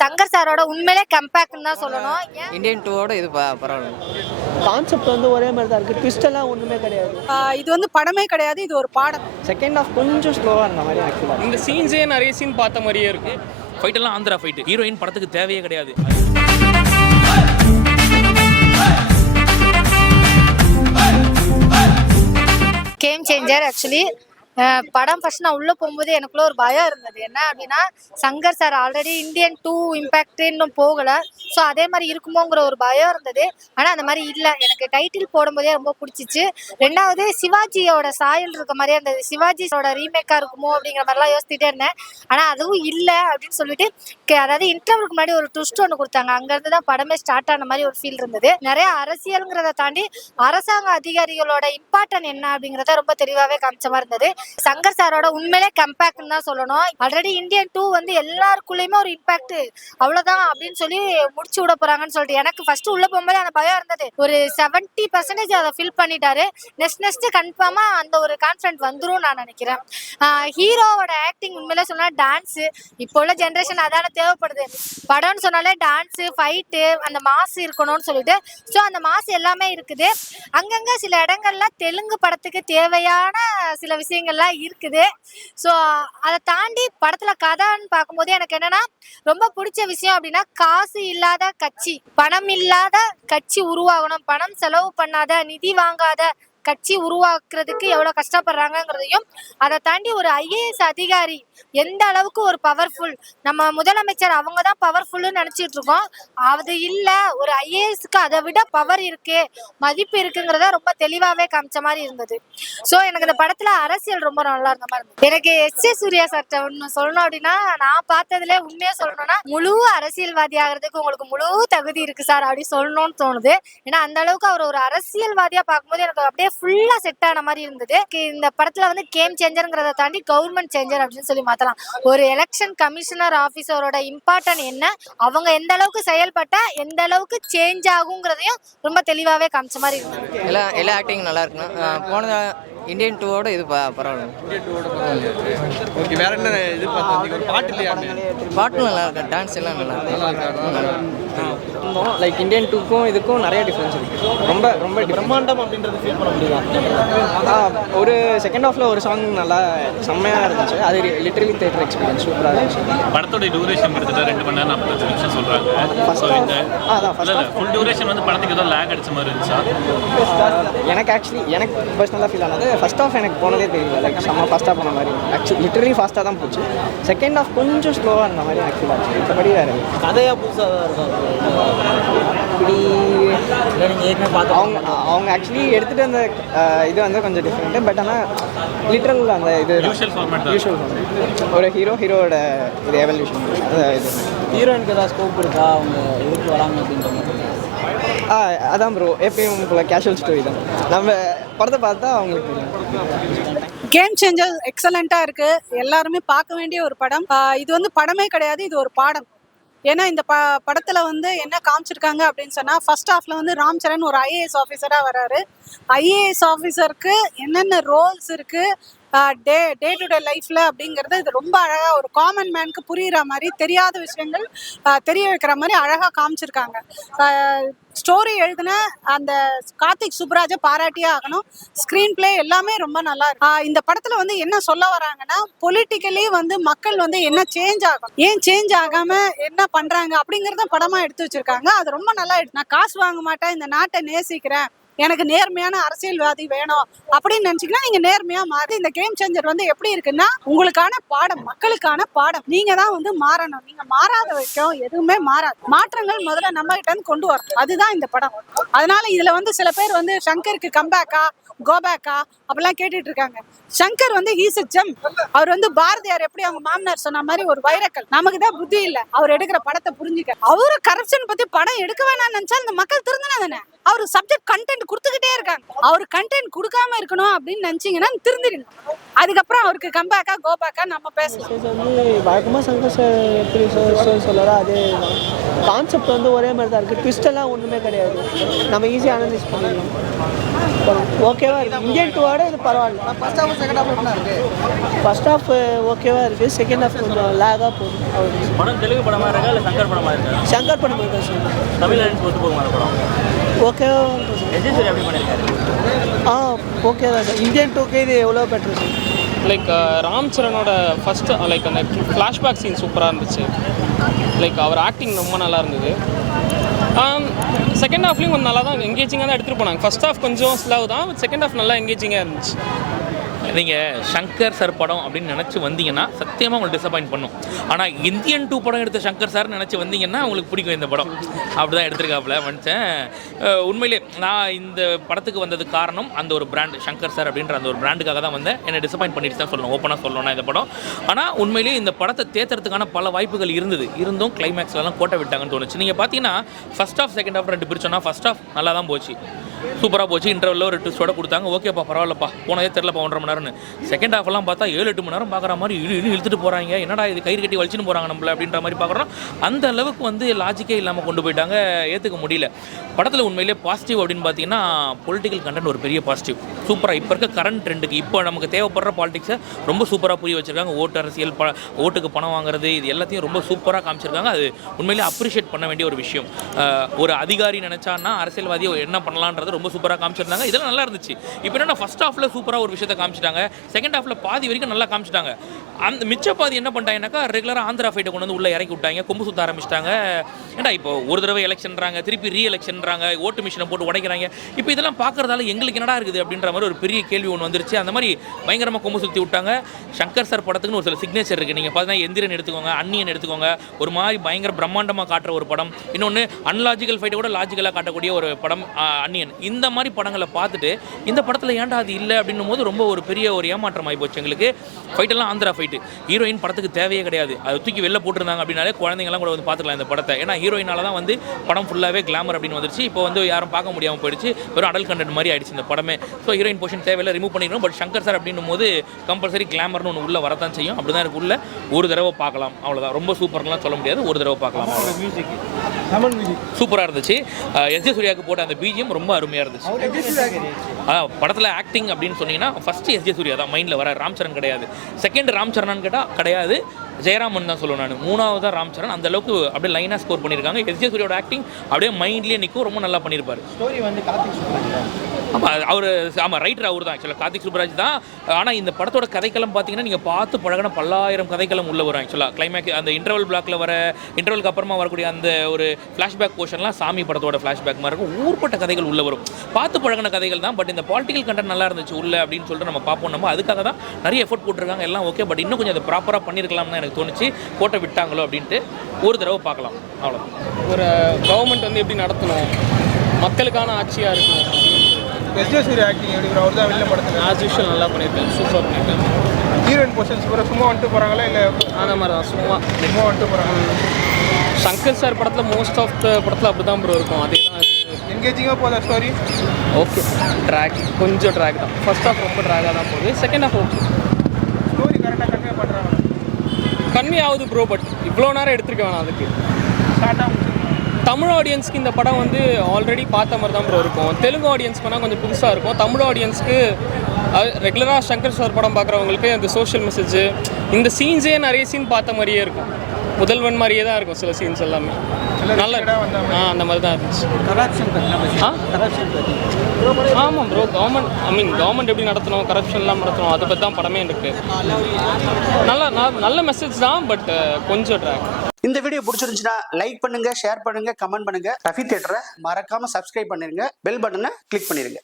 சங்கர் சாரோட உண்மையிலே கம்பேக்னு தான் சொல்லணும். இந்தியன் 2ஓட இது பரவாயில்ல. கான்செப்ட் வந்து ஒரே மாதிரி தான் இருக்குது, ட்விஸ்ட் எல்லாம் ஒன்றுமே கிடையாது. இது வந்து படமே கிடையாது, இது ஒரு பாடம். செகண்ட் ஹாஃப் கொஞ்சம் ஸ்லோவாக இருந்த மாதிரி ஆக்சுவலாக. இந்த சீன்ஸே நிறைய சீன் பார்த்த மாதிரியே இருக்கு. ஃபைட் எல்லாம் ஆந்திரா ஃபைட், ஹீரோயின் படத்துக்கு தேவையே கிடையாது. கேம் சேஞ்சர் ஆக்சுவலி படம் ஃபர்ஸ்ட் நான் உள்ளே போகும்போது எனக்குள்ள ஒரு பயம் இருந்தது. என்ன அப்படின்னா, Shankar sir already Indian 2 impact இன்னும் போகலை, ஸோ அதே மாதிரி இருக்குமோங்கிற ஒரு பயம் இருந்தது. ஆனால் அந்த மாதிரி இல்லை. எனக்கு டைட்டில் போடும்போதே ரொம்ப பிடிச்சிச்சு. ரெண்டாவது சிவாஜியோட சாயல் இருக்க மாதிரியே இருந்தது. சிவாஜியோட ரீமேக்காக இருக்குமோ அப்படிங்கிற மாதிரிலாம் யோசிச்சுட்டே இருந்தேன். ஆனால் அதுவும் இல்லை அப்படின்னு சொல்லிட்டு அதாவது இன்டர்வலுக்கு முன்னாடி ஒரு ட்விஸ்ட் ஒன்று கொடுத்தாங்க. அங்கேருந்து தான் படமே ஸ்டார்ட் ஆன மாதிரி ஒரு ஃபீல் இருந்தது. நிறைய அரசியலுங்கிறத தாண்டி அரசாங்க அதிகாரிகளோட இம்பார்ட்டன் என்ன அப்படிங்கிறத ரொம்ப தெளிவாகவே காமிச்ச மாதிரி இருந்தது. சங்கர் சாரோட உண்மையிலே கம்பேக்னு தான் சொல்லணும். ஆல்ரெடி இந்தியன் 2 வந்து எல்லாருக்குள்ளயுமே ஒரு இம்பாக்ட் அவ்வளவுதான் அப்படின்னு சொல்லி முடிச்சு விட போறாங்கன்னு சொல்லிட்டு எனக்கு ஃபர்ஸ்ட் உள்ள போகும்போது அந்த பயம் இருந்தது. ஒரு 70% அதை ஃபில் பண்ணிட்டாரு. நெக்ஸ்ட் கன்ஃபார்மா அந்த ஒரு கான்ஃபிடன்ட் வந்துரும் நான் நினைக்கிறேன். ஹீரோவோட ஆக்டிங் உண்மையிலே சொன்னா டான்ஸ் இப்போ உள்ள ஜென்ரேஷன் அதான தேவைப்படுது. படம்னு சொன்னாலே டான்ஸ், ஃபைட்டு, அந்த மாசு இருக்கணும்னு சொல்லிட்டு ஸோ அந்த மாசு எல்லாமே இருக்குது. அங்கங்க சில இடங்கள்ல தெலுங்கு படத்துக்கு தேவையான சில விஷயங்கள்லாம் இருக்குது. ஸோ அதை தாண்டி படத்துல கதைன்னு பார்க்கும்போது எனக்கு என்னன்னா ரொம்ப பிடிச்ச விஷயம் அப்படின்னா, காசு இல்லாத கட்சி, பணம் இல்லாத கட்சி உருவாகணும், பணம் செலவு பண்ணாத, நிதி வாங்காத கட்சி உருவாக்குறதுக்கு எவ்வளவு கஷ்டப்படுறாங்கிறதையும், அதை தாண்டி ஒரு IAS அதிகாரி எந்த அளவுக்கு ஒரு பவர்ஃபுல், நம்ம முதலமைச்சர் அவங்க தான் பவர்ஃபுல்னு நினைச்சிட்டு இருக்கோம். அது இல்லை, ஒரு IASக்கு அதை விட பவர் இருக்கு, மதிப்பு இருக்குங்கிறத ரொம்ப தெளிவாகவே காமிச்ச மாதிரி இருந்தது. ஸோ எனக்கு இந்த படத்துல அரசியல் ரொம்ப நல்லா இருந்த மாதிரி இருந்தது. எனக்கு S.A. சூர்யா சார்ட்ட ஒன்று சொல்லணும் அப்படின்னா, நான் பார்த்ததுல உண்மையா சொல்லணும்னா, முழு அரசியல்வாதி ஆகிறதுக்கு உங்களுக்கு முழு தகுதி இருக்கு சார் அப்படி சொல்லணும்னு தோணுது. ஏன்னா அந்த அளவுக்கு அவர் ஒரு அரசியல்வாதியா பார்க்கும்போது எனக்கு அப்படியே ஃபுல்லா செட் ஆன மாதிரி இருந்தது. இந்த படத்துல வந்து கேம் சேஞ்சர்ங்கிறத தாண்டி கவர்மெண்ட் சேஞ்சர் அப்படின்னு சொல்லி மாத்தலாம். ஒரு எலெக்ஷன் கமிஷனர் ஆபீசரோட இம்பார்ட்டன் என்ன, அவங்க எந்த அளவுக்கு செயல்பட்டா எந்த அளவுக்கு சேஞ்ச் ஆகுங்கிறதையும் ரொம்ப தெளிவாகவே காமிச்ச மாதிரி இருந்தது. எல்லா ஆக்டிங் நல்லா இருக்குண்ணா. போன இந்தியன் 2ஓட இது பரவாயில்ல. ஓகே, வேற என்ன இது பார்த்தீங்க? ஒரு பாட்டு இல்லையா? பாட்டு நல்லா இருக்கு, டான்ஸ் எல்லாம் நல்லா இருக்கு. லைக் இந்தியன் 2க்கும் இதுக்கும் நிறைய டிஃப்ரென்ஸ் இருக்குது. ரொம்ப ரொம்ப பிரம்மாண்டம் அப்படின்றது ஃபீல் பண்ண முடியுதா? ஒரு செகண்ட் ஹாஃபில் ஒரு சாங் நல்லா செம்மையாக இருந்துச்சு. அது லிட்டரலி தேட்டர் எக்ஸ்பீரியன்ஸ் சூப்பராக இருந்துச்சு. படத்தோட டியூரேஷன் கிட்டத்தட்ட 2 மணி நேரம் 45 நிமிஷம் சொல்றாங்க. ஃபுல் டியூரேஷன் வந்து படத்துக்கு ஏதோ லேக் அடிச்ச மாதிரி இருந்துச்சா? எனக்கு பர்சனலாக ஃபீல் ஆனது ஃபர்ஸ்ட் ஹாஃப் எனக்கு போனதே தெரியல. லைக் செம்ம ஃபாஸ்ட்டாக போன மாதிரி ஆக்சுவலி லிட்டரலி ஃபாஸ்ட்டாக தான் போச்சு. செகண்ட் ஹாஃப் கொஞ்சம் ஸ்லோவாக இருந்த மாதிரி எனக்கு ஃபீல் ஆச்சு. மற்றபடி வேறு கதையாக புதுசாக தான் இருக்கும். இப்படி நீங்கள் ஏற்கனவே பார்த்து அவங்க ஆக்சுவலி எடுத்துகிட்டு அந்த இது வந்து கொஞ்சம் டிஃப்ரெண்ட்டு. பட் ஆனால் லிட்ரல் அந்த இது யூஷுவல் ஒரு ஹீரோவோட இது எவல்யூஷன் இது. ஹீரோயினுக்கு ஏதாவது ஸ்கோப் இருக்கா, அவங்க எதுக்கு வராங்க அப்படின்ற மாதிரி? அதான் ப்ரோ, எப்பயும் போல கேஷுவல் ஸ்டோரி தான். நம்ம படத்தை பார்த்தா அவங்களுக்கு கேம் சேஞ்சர் எக்ஸலண்ட்டாக இருக்குது. எல்லாருமே பார்க்க வேண்டிய ஒரு படம். இது வந்து படமே கிடையாது, இது ஒரு பாடம். ஏன்னா இந்த படத்தில் வந்து என்ன காமிச்சிருக்காங்க அப்படின்னு சொன்னால், ஃபர்ஸ்ட் ஹாஃபில் வந்து ராம் சரண் ஒரு IAS ஆஃபீஸராக வராரு. IAS ஆஃபீஸருக்கு என்னென்ன ரோல்ஸ் இருக்குது டே டு டே லைஃப்பில் அப்படிங்கிறது இது ரொம்ப அழகாக ஒரு காமன் மேனுக்கு புரிகிற மாதிரி, தெரியாத விஷயங்கள் தெரிய வைக்கிற மாதிரி அழகாக காமிச்சிருக்காங்க. ஸ்டோரி எழுதின அந்த கார்த்திக் சுப்ராஜை பாராட்டியே ஆகணும். ஸ்க்ரீன் பிளே எல்லாமே ரொம்ப நல்லா இருக்கு. இந்த படத்துல வந்து என்ன சொல்ல வராங்கன்னா, பொலிட்டிக்கலி வந்து மக்கள் வந்து என்ன சேஞ்ச் ஆகும், ஏன் சேஞ்ச் ஆகாம என்ன பண்றாங்க அப்படிங்கறத படமா எடுத்து வச்சிருக்காங்க. அது ரொம்ப நல்லா எடுத்து, நான் காசு வாங்க மாட்டேன், இந்த நாட்டை நேசிக்கிறேன், எனக்கு நேர்மையான அரசியல்வாதி வேணும் அப்படின்னு நினைச்சீங்கன்னா நீங்க நேர்மையா மாறி. இந்த கேம் சேஞ்சர் வந்து எப்படி இருக்குன்னா, உங்களுக்கான பாடம், மக்களுக்கான பாடம். நீங்க தான் வந்து மாறணும். நீங்க மாறாத வரைக்கும் எதுவுமே மாறாது. மாற்றங்கள் முதல்ல நம்ம கிட்ட இருந்து கொண்டு வரணும். அதுதான் இந்த படம். அதனால இதுல வந்து சில பேர் வந்து சங்கருக்கு கம்பேக்கா கோபேக்கா அப்படிலாம் கேட்டுட்டு இருக்காங்க. சங்கர் வந்து ஹீஸ் அ ஜெம். அவர் வந்து பாரதியார் எப்படி அவங்க மாமனார் சொன்ன மாதிரி ஒரு வைரக்கல். நமக்கு தான் புத்தி இல்லை அவர் எடுக்கிற படத்தை புரிஞ்சுக்க. அவரு கரப்ஷன் பத்தி படம் எடுக்க வேணாம்னு நினைச்சா இந்த மக்கள் திருந்தினா தானே. அவர் சப்ஜெக்ட் கண்டென்ட் கொடுத்துக்கிட்டே இருக்காங்க. அவர் கண்டென்ட் கொடுக்காம இருக்கணும் அப்படின்னு நினைச்சீங்கன்னா திருந்திடணும். அதுக்கப்புறம் அவருக்கு கம்பேக்கா கோபேக்கா நம்ம பேசலாம். வந்து வழக்கமாக சங்கர் சார் எப்படி சொல்கிறாரோ அதே கான்செப்ட் வந்து ஒரே மாதிரி தான் இருக்குது, ட்விஸ்ட் எல்லாம் ஒன்றுமே கிடையாது, நம்ம ஈஸியாக அனலைஸ் பண்ணிடலாம். ஓகேவா இருக்குது. இந்தியன் 2-ஓட இது பரவாயில்ல. ஃபர்ஸ்ட் ஹாஃப் செகண்ட் ஹாஃப் எப்படி இருக்கு? ஃபர்ஸ்ட் ஹாஃப் ஓகேவா இருக்குது, செகண்ட் ஹாஃப் கொஞ்சம் லேகாக போகுது. அவ்வளோ படம் தெலுங்கு படமாக இருக்கா இல்லை சங்கர் படமாக இருக்கா? சங்கர் படம் இருக்கா சார்? தமிழ் ஆடியன்ஸ் ஒத்து போகுமா அந்த படம்? ஓகேவா இருக்கும் சார். எஸ்ஜே சூர்யா எப்படி பண்ணியிருக்காரு? ஓகே தான் சார். இந்தியன் 2க்கு இது எவ்வளோ பெட்ரு சார். லைக் ராம் சரணோட ஃபஸ்ட்டு லைக் அந்த ஃப்ளாஷ்பேக் சீன் சூப்பராக இருந்துச்சு. லைக் அவர் ஆக்டிங் ரொம்ப நல்லா இருந்தது. செகண்ட் ஹாஃப்லேயும் கொஞ்சம் நல்லா தான் எங்கேஜிங்காக தான் எடுத்துகிட்டு போனாங்க. ஃபர்ஸ்ட் ஹாஃப் கொஞ்சம் ஸ்லவ் தான், பட் செகண்ட் ஹாஃப் நல்லா எங்கேஜிங்காக இருந்துச்சு. நீங்கள் சங்கர் சார் படம் அப்படின்னு நினச்சி வந்தீங்கன்னா சத்தியமாக உங்களுக்கு டிசப்பாயிண்ட் பண்ணும். ஆனால் இந்தியன் 2 படம் எடுத்த சங்கர் சார் நினச்சி வந்தீங்கன்னா உங்களுக்கு பிடிக்கும் இந்த படம். அப்படி தான் எடுத்திருக்காப்புல மனுஷன். உண்மையிலே நான் இந்த படத்துக்கு வந்தது காரணம் அந்த ஒரு பிராண்ட் சங்கர் சார் அப்படின்ற அந்த ஒரு பிராண்டுக்காக தான் வந்தேன். என்னை டிசப்பாயிண்ட் பண்ணிட்டு தான் சொல்லணும், ஓப்பனாக சொல்லணும்னா இந்த படம். ஆனால் உண்மையிலேயே இந்த படத்தை தேத்துறதுக்கான பல வாய்ப்புகள் இருந்தும் கிளைமேக்ஸ்லாம் கோட்டை விட்டாங்கன்னு தோணுச்சு. நீங்கள் பார்த்தீங்கன்னா ஃபஸ்ட் ஹாஃப் செகண்ட் ஹாஃப் ரெண்டு பிரிச்சோன்னா ஃபஸ்ட் ஹாஃப் நல்லா தான் போச்சு, சூப்பராக போச்சு. இன்டர்வலில் ஒரு ட்விஸ்டோட கொடுத்தாங்க. ஓகேப்பா பரவாயில்லப்பா, போனதே தெரிலப்பா 1.5 மணி நேரம்னு. செகண்ட் ஹாஃப்லாம் பார்த்தா 7-8 மணி நேரம் பார்க்குற மாதிரி இழுத்துட்டு போகிறாங்க. என்னடா இது கயிறு கட்டி வலிச்சுன்னு போகிறாங்க நம்மள அப்படின்ற மாதிரி பார்க்குறோம். அந்த அளவுக்கு வந்து லாஜிக்கே இல்லாமல் கொண்டு போயிட்டாங்க, ஏற்றுக்க முடியல. படத்தில் உண்மையிலே பாசிட்டிவ் அப்படின்னு பார்த்தீங்கன்னா பொலிட்டிக்கல் கண்டென்ட் ஒரு பெரிய பாசிட்டிவ். சூப்பராக இப்போ இருக்க கரண்ட் ட்ரெண்டுக்கு இப்போ நமக்கு தேவைப்படுற பாலிடிக்ஸை ரொம்ப சூப்பராக புரிய வச்சுருக்காங்க. ஓட்டு அரசியல், ஓட்டுக்கு பணம் வாங்குறது, இது எல்லாத்தையும் ரொம்ப சூப்பராக காமிச்சிருக்காங்க. அது உண்மையிலே அப்ரிஷியேட் பண்ண வேண்டிய ஒரு விஷயம். ஒரு அதிகாரி நினச்சான்னா அரசியல்வாதியை என்ன பண்ணலான்றது ரொம்ப சூப்பராக காமிச்சிருந்தாங்க. இதெல்லாம் நல்லா இருந்துச்சு. இப்போ என்னன்னா ஃபர்ஸ்ட் ஹாஃபில் சூப்பராக ஒரு விஷயத்தை காமிச்சிட்டாங்க, செகண்ட் ஹாஃபில் பாதி வரைக்கும் நல்லா காமிச்சிட்டாங்க. அந்த மிச்ச பாதி என்ன பண்ணிட்டாங்கன்னாக்கா ரெகுலராக ஆந்திரா ஃபைட்டை கொண்டு வந்து உள்ளே இறக்கி விட்டாங்க, கொம்பு சுற்ற ஆரம்பிச்சிட்டாங்க. ஏன்னா இப்போ ஒரு தடவை எலெக்ஷன்றாங்க, திருப்பி ரீஎலெக்ஷன்றாங்க, ஓட்டு மிஷினை போட்டு உடைக்கிறாங்க. இப்போ இதெல்லாம் பார்க்குறதால எங்களுக்கு என்னடா இருக்குது அப்படின்ற மாதிரி ஒரு பெரிய கேள்வி ஒன்று வந்துருச்சு. அந்த மாதிரி பயங்கரமாக கொம்பு சுற்றி விட்டாங்க. சங்கர் சார் படத்துக்குன்னு ஒரு சில சிக்னேச்சர் இருக்குது. நீங்கள் பார்த்தீங்கன்னா எந்திரன் எடுத்துக்கோங்க, அன்னியன் எடுத்துக்கோங்க, ஒரு மாதிரி பயங்கர பிரம்மாண்டமாக காட்டுற ஒரு படம். இன்னொன்று அன்லாஜிக்கல் ஃபைட்டை கூட லாஜிக்கலாக காட்டக்கூடிய ஒரு படம் அன்னியன். இந்த மாதிரி படங்களை பார்த்துட்டு இந்த படத்தில் ஏன்டா அது இல்லை அப்படின்னும் போது ரொம்ப ஒரு பெரிய ஒரு ஏமாற்றம் ஆகி போச்சு எங்களுக்கு. ஃபைட்டெல்லாம் ஆந்திரா ஃபைட்டு, ஹீரோயின் படத்துக்கு தேவையே கிடையாது. அதை தூக்கி வெளில போட்டுருந்தாங்க அப்படின்னாலே குழந்தைங்கலாம் கூட வந்து பார்த்துக்கலாம் இந்த படத்தை. ஏன்னா ஹீரோயினால தான் வந்து படம் ஃபுல்லாகவே கிளாமர் அப்படின்னு வந்துருச்சு. இப்போ வந்து யாரும் பார்க்க முடியாமல் போயிடுச்சு, வெறும் அடல் கண்டென்ட் மாதிரி ஆயிடுச்சு இந்த படமே. ஸோ ஹீரோயின் போர்ஷன் தேவையில்லை, ரிமூவ் பண்ணிடணும். பட் சங்கர் சார் அப்படின்னும் போது கம்பல்சரி கிளாமர்னு ஒன்று உள்ளே வரத்தான் செய்யும். அப்படி தான் எனக்கு உள்ள ஒரு தடவை பார்க்கலாம், அவ்வளோதான். ரொம்ப சூப்பர்லாம் சொல்ல முடியாது, ஒரு தடவை பார்க்கலாம். சூப்பராக இருந்துச்சு. எஸ்ஜே சூர்யாவுக்கு போட்ட அந்த பிஜிஎம் ரொம்ப அருமையாக இருந்துச்சு. படத்தில் ஆக்டிங் அப்படின்னு சொன்னீங்கன்னா ஃபர்ஸ்ட் எஸ்ஜே சூர்யா தான் மைண்டில் வர, ராம் சரண் கிடையாது. செகண்ட் ராம் சரணான்னு கேட்டால் கிடையாது, ஜெயராமன் தான் சொல்லுவேன் நான். மூணாவது தான் ராம் சரண். அந்த அளவுக்கு அப்படியே லைனாக ஸ்கோர் பண்ணியிருக்காங்க. எஸ்ஜே சூர்யாவோட ஆக்டிங் அப்படியே மைண்ட்லேயே நிற்கும், ரொம்ப நல்லா பண்ணியிருப்பார். ஸ்டோரி வந்து கார்த்திக் சுப்ராஜ். ஆமாம் அவர் ரைட்டர் அவர் தான் ஆக்சுவலாக, கார்த்திக் சுப்ராஜ் தான். ஆனால் இந்த படத்தோட கதைக்களம் பார்த்தீங்கன்னா நீங்கள் பார்த்து பழகின 10,000 கதைக்களம் உள்ள வரும் ஆக்சுவலாக. கிளைமேக்ஸ் அந்த இன்டர்வல் பிளாக்ல வர, இன்டர்வலுக்கு அப்புறமா வரக்கூடிய அந்த ஒரு ஃப்ளாஷ்பேக் போர்ஷன்லாம் சாமி படத்தோட ஃப்ளாஷ்பேக் மாதிரி இருக்கும். ஊர்பட்ட கதைகள் உள்ள வரும், பார்த்து பழகின கதைகள் தான். பட் இந்த பொலிட்டிக்கல் கண்டென்ட் நல்லா இருந்துச்சு உள்ள அப்படின்னு சொல்லிட்டு நம்ம பார்ப்போம். நம்ம அதுக்காக தான் நிறைய எஃபோர்ட் போட்டிருக்காங்க, எல்லாம் ஓகே. பட் இன்னும் கொஞ்சம் அதை ப்ராப்பராக பண்ணியிருக்கலாம்னு எனக்கு தோணுச்சு. போட்ட விட்டாங்களோ அப்படின்ட்டு ஒரு தடவை பார்க்கலாம், அவ்வளோ. ஒரு கவர்மெண்ட் வந்து எப்படி நடத்தணும், மக்களுக்கான ஆட்சியாக இருக்கும். எஸ்ஜே சூர்யா ஆக்டிங் எப்படி ப்ரோ? அவர் தான் வெளில படத்தில் ஆஸ் யூஷுவல் நல்லா பண்ணியிருக்கேன், சூப்பராக பண்ணியிருக்கேன். ஹீரோயின் போர்ஷன்ஸ் ப்ரோ சும்மா வந்துட்டு போகிறாங்களா இல்லை அந்த மாதிரி தான் சும்மா வந்துட்டு போகிறாங்க? சங்கர் சார் படத்தில் மோஸ்ட் ஆஃப் த படத்தில் அப்படி தான் ப்ரோ இருக்கும். அதே தான் என்கேஜிங்காக போதா ஸ்டோரி? ஓகே, ட்ராக் கொஞ்சம் ட்ராக் தான். ஃபர்ஸ்ட் ஹாஃப் ரொம்ப ட்ராகாக தான் போகுது, செகண்ட் ஹாஃப் ஓகே. ஸ்டோரி கரெக்டாக கன்வே பண்ணுறாங்க, கன்வே ஆகுது ப்ரோ. பட் இவ்வளோ நேரம் எடுத்துருக்க வேணாம் அதுக்கு. ஷார்ட்டாக தமிழ் ஆடியன்ஸ்க்கு இந்த படம் வந்து ஆல்ரெடி பார்த்த மாதிரி தான் ப்ரோ இருக்கும். தெலுங்கு ஆடியன்ஸ் பண்ணால் கொஞ்சம் புதுசாக இருக்கும். தமிழ் ஆடியன்ஸ்க்கு ரெகுலராக சங்கர் சார் படம் பார்க்குறவங்களுக்கு அந்த சோஷியல் மெசேஜ், இந்த சீன்ஸே நிறைய சீன் பார்த்த மாதிரியே இருக்கும். முதல்வன் மாதிரியே தான் இருக்கும் சில சீன்ஸ் எல்லாமே. நல்ல அந்த மாதிரி தான் இருந்துச்சு. ஆமாம் ப்ரோ, கவர்மெண்ட் எப்படி நடத்தணும், கரப்ஷன்லாம் நடத்தணும், அதை பற்றி தான் படமே இருக்குது. நல்ல மெசேஜ் தான், பட் கொஞ்சம் ட்ராக். இந்த வீடியோ பிடிச்சிருந்துச்சுன்னா லைக் பண்ணுங்க, ஷேர் பண்ணுங்க, கமெண்ட் பண்ணுங்க. ரஃபி தியேட்டரை மறக்காம சப்ஸ்கிரைப் பண்ணிருங்க, பெல் பட்டனை கிளிக் பண்ணிருங்க.